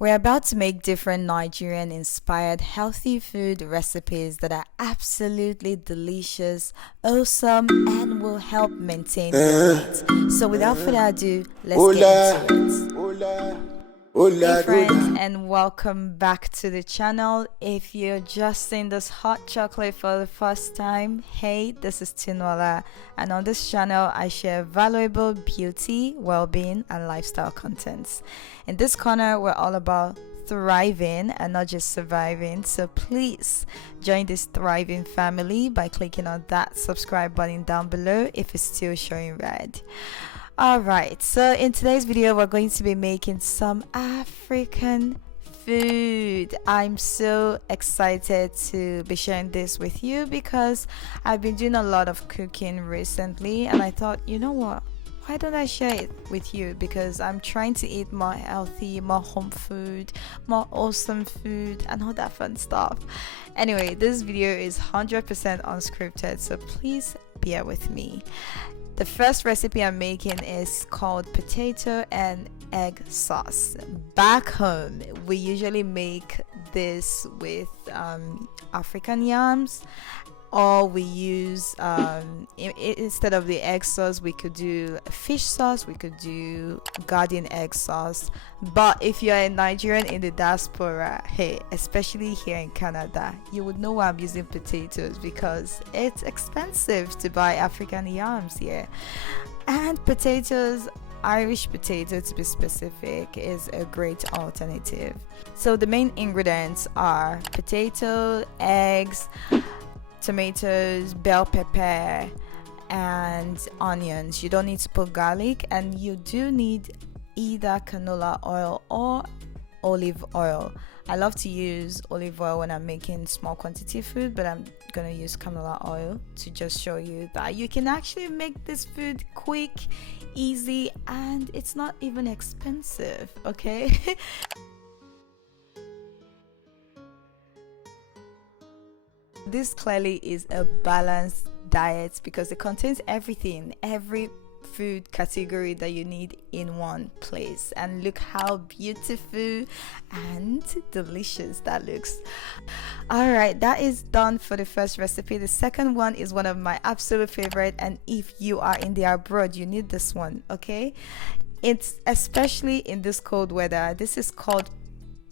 We're about to make different Nigerian inspired healthy food recipes that are absolutely delicious, awesome, and will help maintain your weight. So without further ado, let's get into it. Hey friends, and welcome back to the channel. If you're just seeing this hot chocolate for the first time, hey, this is Tinuola, and on this channel I share valuable beauty, well-being, and lifestyle contents. In this corner, we're all about thriving and not just surviving, so please join this thriving family by clicking on that subscribe button down below if it's still showing red. Alright, so in today's video we're going to be making some African food. I'm so excited to be sharing this with you because I've been doing a lot of cooking recently, and I thought, you know what, why don't I share it with you? Because I'm trying to eat more healthy, more home food, more awesome food, and all that fun stuff. Anyway, this video is 100% unscripted, so please bear with me. The first recipe I'm making is called potato and egg sauce. Back home, we usually make this with African yams, or we use instead of the egg sauce, we could do fish sauce, we could do garden egg sauce. But if you're a Nigerian in the diaspora, hey, especially here in Canada, you would know why I'm using potatoes, because it's expensive to buy African yams here. And potatoes, Irish potato to be specific, is a great alternative. So the main ingredients are potato, eggs, tomatoes, bell pepper, and onions. You don't need to put garlic, and you do need either canola oil or olive oil. I love to use olive oil when I'm making small quantity food, but I'm gonna use canola oil to just show you that you can actually make this food quick, easy, and it's not even expensive, okay? This clearly is a balanced diet because it contains everything, every food category that you need in one place. And look how beautiful and delicious that looks. Alright, that is done for the first recipe. The second one is one of my absolute favorite, and if you are in the abroad, you need this one, okay? It's especially in this cold weather. This is called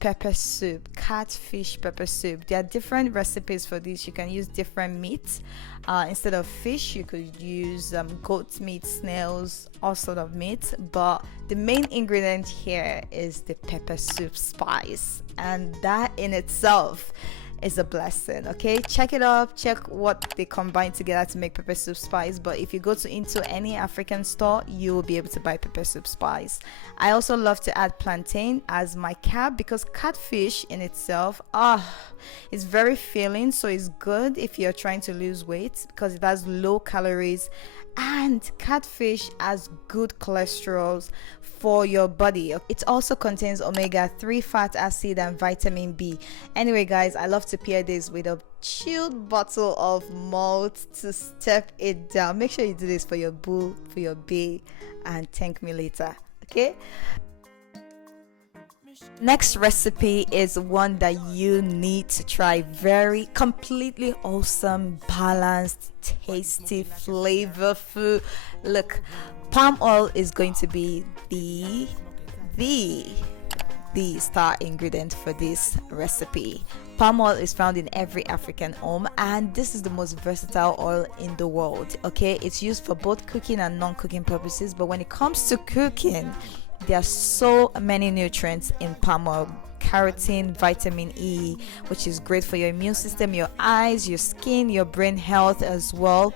pepper soup, catfish pepper soup. There are different recipes for this. You can use different meats. Instead of fish, you could use goat meat, snails, all sort of meat, but the main ingredient here is the pepper soup spice, and that in itself is a blessing. Okay, check it up, check what they combine together to make pepper soup spice. But if you go into any African store, you will be able to buy pepper soup spice. I also love to add plantain as my carb because catfish in itself is very filling, so it's good if you're trying to lose weight because it has low calories, and catfish has good cholesterol for your body. It also contains omega-3 fat acid and vitamin B. Anyway guys, I love to pair this with a chilled bottle of malt to step it down. Make sure you do this for your boo, for your bae, and thank me later, okay? Next recipe is one that you need to try. Very completely awesome, balanced, tasty, flavorful. Look, palm oil is going to be the star ingredient for this recipe. Palm oil is found in every African home, and this is the most versatile oil in the world, okay? It's used for both cooking and non-cooking purposes, but when it comes to cooking, there are so many nutrients in palm oil. Carotene, vitamin E, which is great for your immune system, your eyes, your skin, your brain health as well.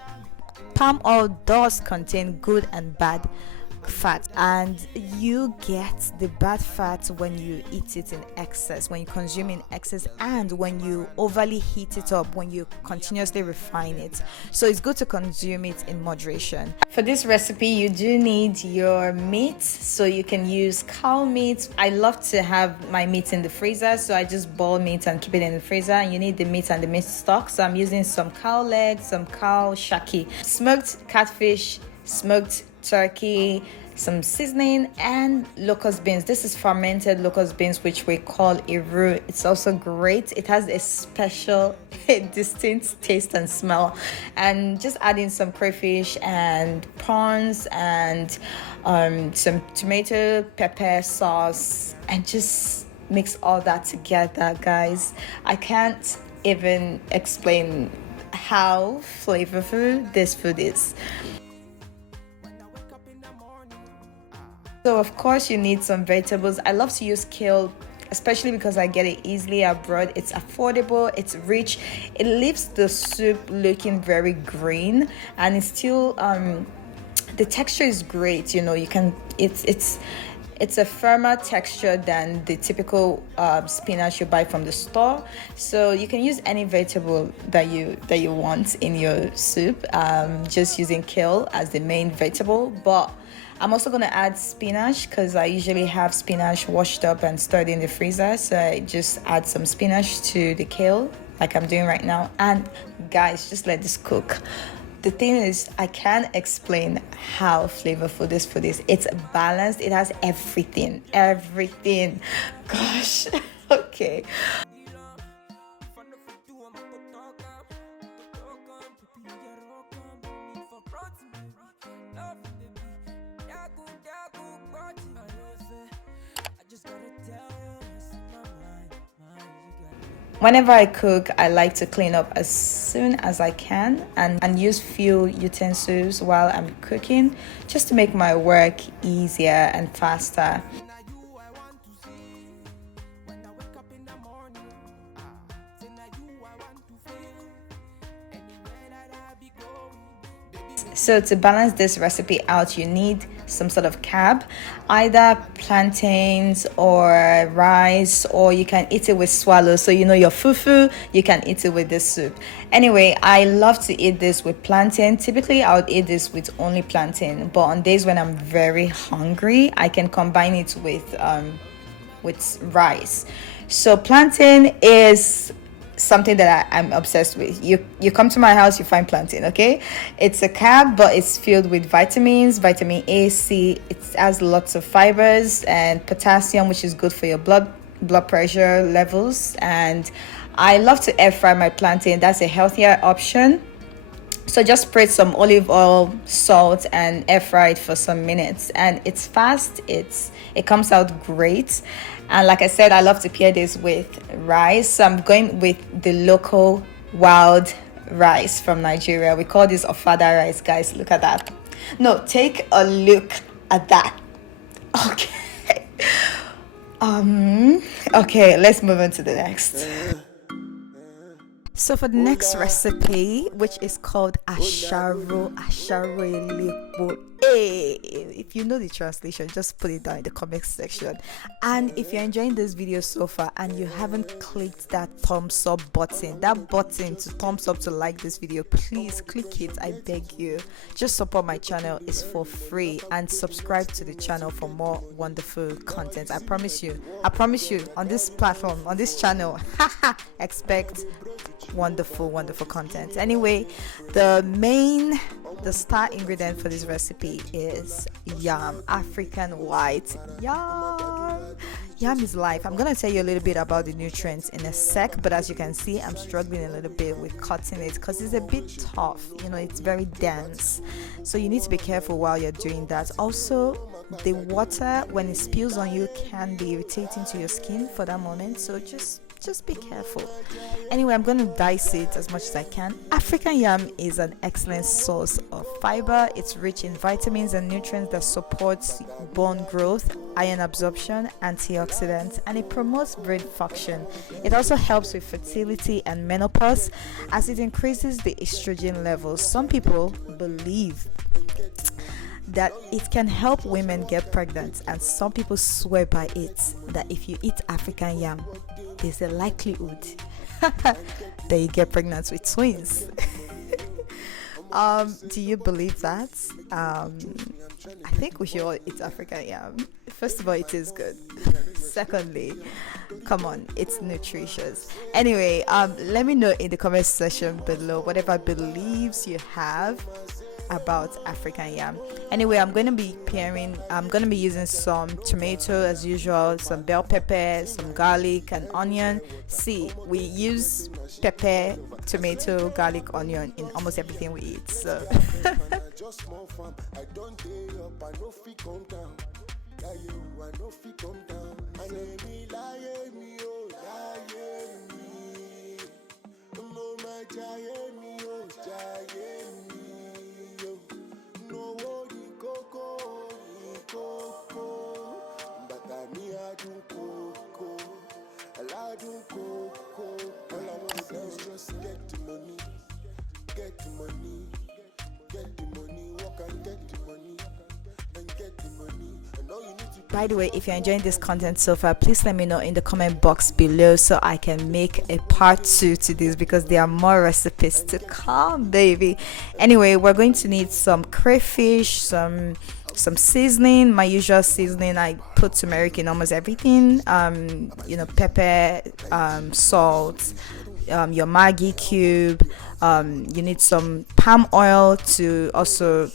Palm oil does contain good and bad fat, and you get the bad fat when you eat it in excess, when you consume in excess, and when you overly heat it up, when you continuously refine it. So it's good to consume it in moderation. For this recipe, you do need your meat, so you can use cow meat. I love to have my meat in the freezer, so I just boil meat and keep it in the freezer. And you need the meat and the meat stock, so I'm using some cow legs, some cow shaki, smoked catfish, smoked turkey, some seasoning, and locust beans. This is fermented locust beans, which we call iru. It's also great. It has a special distinct taste and smell. And just adding some crayfish and prawns and some tomato pepper sauce, and just mix all that together, guys. I can't even explain how flavorful this food is. So of course you need some vegetables. I love to use kale, especially because I get it easily abroad. It's affordable, it's rich, it leaves the soup looking very green, and it's still the texture is great. You can it's a firmer texture than the typical spinach you buy from the store. So you can use any vegetable that you want in your soup. Just using kale as the main vegetable, but I'm also going to add spinach because I usually have spinach washed up and stored in the freezer. So I just add some spinach to the kale like I'm doing right now. And guys, just let this cook. The thing is, I can't explain how flavorful this food is. It's balanced. It has everything. Gosh. Okay. Whenever I cook, I like to clean up as soon as I can and use few utensils while I'm cooking, just to make my work easier and faster. So to balance this recipe out, you need some sort of carb, either plantains or rice, or you can eat it with swallow. So your fufu, you can eat it with this soup. Anyway, I love to eat this with plantain. Typically I would eat this with only plantain, but on days when I'm very hungry, I can combine it with rice. So plantain is something that I'm obsessed with. You come to my house, you find plantain. Okay, it's a carb, but it's filled with vitamins, vitamin A, C. It has lots of fibers and potassium, which is good for your blood pressure levels. And I love to air fry my plantain. That's a healthier option. So just spread some olive oil, salt, and air fry it for some minutes. And it's fast. It comes out great. And like I said, I love to pair this with rice. So I'm going with the local wild rice from Nigeria. We call this ofada rice, guys. Look at that. No, take a look at that. Okay. Okay, let's move on to the next. So for the next recipe, which is called asharo elepo. Hey, if you know the translation, just put it down in the comment section. And if you're enjoying this video so far and you haven't clicked that thumbs up button, to thumbs up to like this video, please click it. I beg you. Just support my channel. It's for free, and subscribe to the channel for more wonderful content. I promise you on this platform, on this channel, expect wonderful content. Anyway, the star ingredient for this recipe is yam, African white yam. Yam is life. I'm gonna tell you a little bit about the nutrients in a sec, but as you can see, I'm struggling a little bit with cutting it because it's a bit tough. It's very dense, so you need to be careful while you're doing that. Also, the water, when it spills on you, can be irritating to your skin for that moment, so just be careful. Anyway, I'm going to dice it as much as I can. African yam is an excellent source of fiber. It's rich in vitamins and nutrients that support bone growth, iron absorption, antioxidants, and it promotes brain function. It also helps with fertility and menopause as it increases the estrogen levels. Some people believe that it can help women get pregnant, and some people swear by it that if you eat African yam, there's a likelihood that you get pregnant with twins. Do you believe that? I think we should all eat African yam. First of all, it is good. Secondly, come on, it's nutritious. Anyway, let me know in the comment section below whatever beliefs you have about African yam. Anyway, I'm going to be using some tomato as usual, some bell pepper, some garlic and onion. See, we use pepper, tomato, garlic, onion in almost everything we eat. So by the way, if you're enjoying this content so far, please let me know in the comment box below so I can make a part 2 to this, because there are more recipes to come, baby. Anyway, we're going to need some crayfish, some seasoning, my usual seasoning. I put turmeric in almost everything, pepper, salt, your Maggi cube. You need some palm oil to also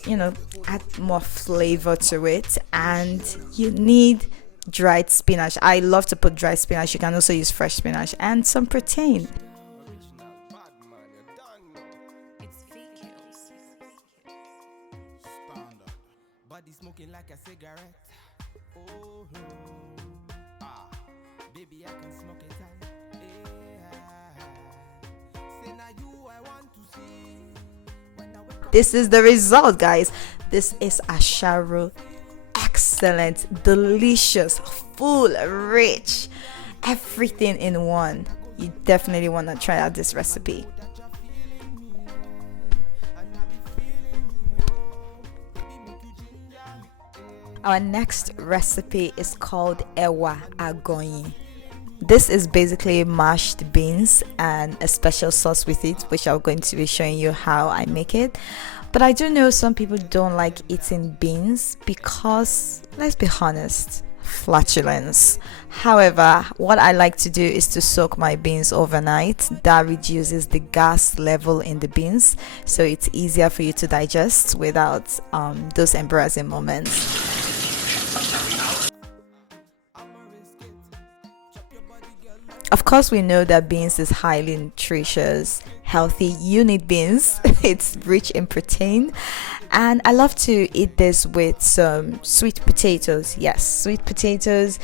add more flavor to it, and you need dried spinach. I love to put dried spinach. You can also use fresh spinach, and some protein. Smoking like a cigarette. Oh, baby, I can smoke it out. Say now you I want to see. This is the result, guys. This is asharo. Excellent, delicious, full, rich, everything in one. You definitely want to try out this recipe. Our next recipe is called Ewa Agony. This is basically mashed beans and a special sauce with it, which I'm going to be showing you how I make it. But I do know some people don't like eating beans because, let's be honest, flatulence. However, what I like to do is to soak my beans overnight. That reduces the gas level in the beans, so it's easier for you to digest without those embarrassing moments. Of course, we know that beans is highly nutritious, healthy. You need beans. It's rich in protein. And I love to eat this with some sweet potatoes. Yes, sweet potatoes,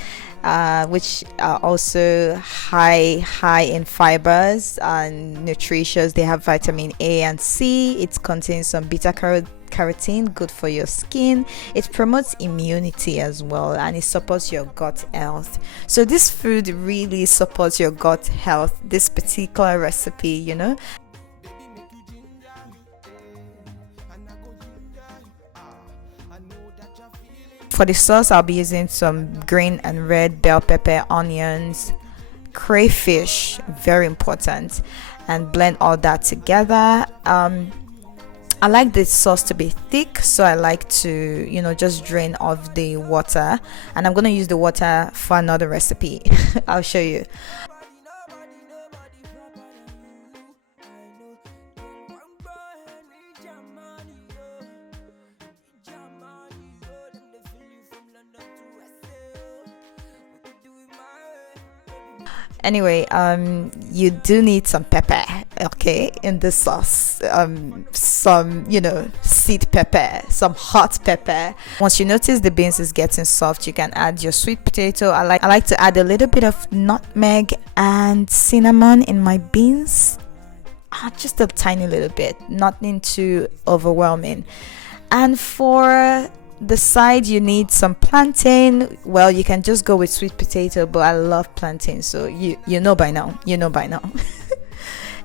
which are also high in fibers and nutritious. They have vitamin A and C. It contains some beta carotene, good for your skin. It promotes immunity as well, and it supports your gut health. So this food really supports your gut health, this particular recipe. For the sauce, I'll be using some green and red bell pepper, onions, crayfish, very important, and blend all that together. I like the sauce to be thick, so I like to, just drain off the water, and I'm going to use the water for another recipe. I'll show you. Anyway, you do need some pepper, okay, in the sauce. Some, seed pepper, some hot pepper. Once you notice the beans is getting soft, you can add your sweet potato. I like to add a little bit of nutmeg and cinnamon in my beans. Just a tiny little bit, nothing too overwhelming. And for the side, you need some plantain. Well, you can just go with sweet potato, but I love plantain, so you know by now.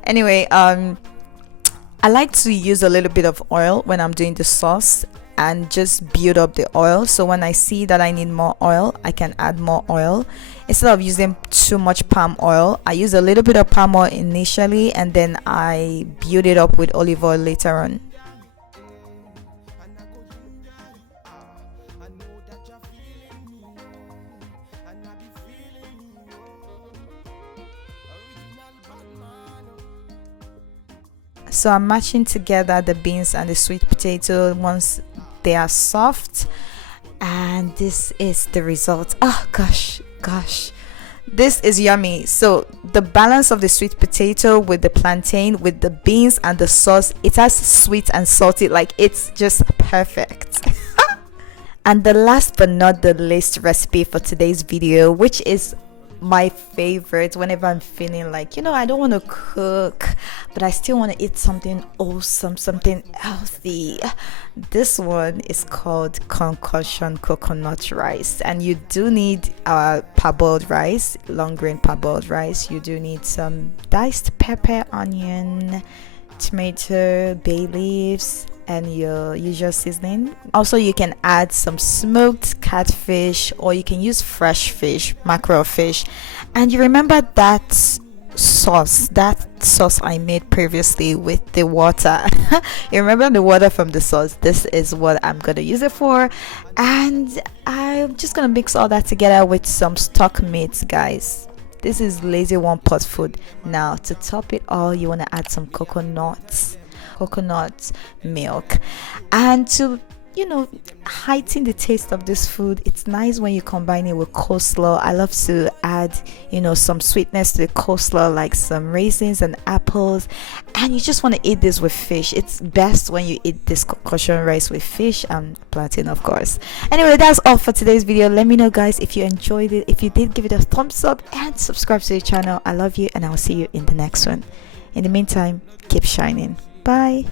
Anyway, I like to use a little bit of oil when I'm doing the sauce and just build up the oil. So when I see that I need more oil, I can add more oil. Instead of using too much palm oil, I use a little bit of palm oil initially, and then I build it up with olive oil later on. So I'm matching together the beans and the sweet potato once they are soft, and this is the result. Oh gosh, this is yummy. So the balance of the sweet potato with the plantain, with the beans and the sauce, it has sweet and salty, like it's just perfect. And the last but not the least recipe for today's video, which is my favorite whenever I'm feeling like, I don't want to cook, but I still want to eat something awesome, something healthy. This one is called Concussion coconut rice, and you do need parboiled rice, long grain parboiled rice. You do need some diced pepper, onion, tomato, bay leaves, and your usual seasoning. Also, you can add some smoked catfish, or you can use fresh fish, mackerel fish. And you remember that sauce I made previously with the water. You remember the water from the sauce? This is what I'm gonna use it for, and I'm just gonna mix all that together with some stock meat, guys. This is lazy one pot food. Now, to top it all, you want to add some coconut milk, and to heighten the taste of this food, it's nice when you combine it with coleslaw. I love to add some sweetness to the coleslaw, like some raisins and apples, and you just want to eat this with fish. It's best when you eat this concussion rice with fish and plantain, of course. Anyway, that's all for today's video. Let me know, guys, if you enjoyed it. If you did, give it a thumbs up and subscribe to the channel. I love you, and I will see you in the next one. In the meantime, keep shining. Bye.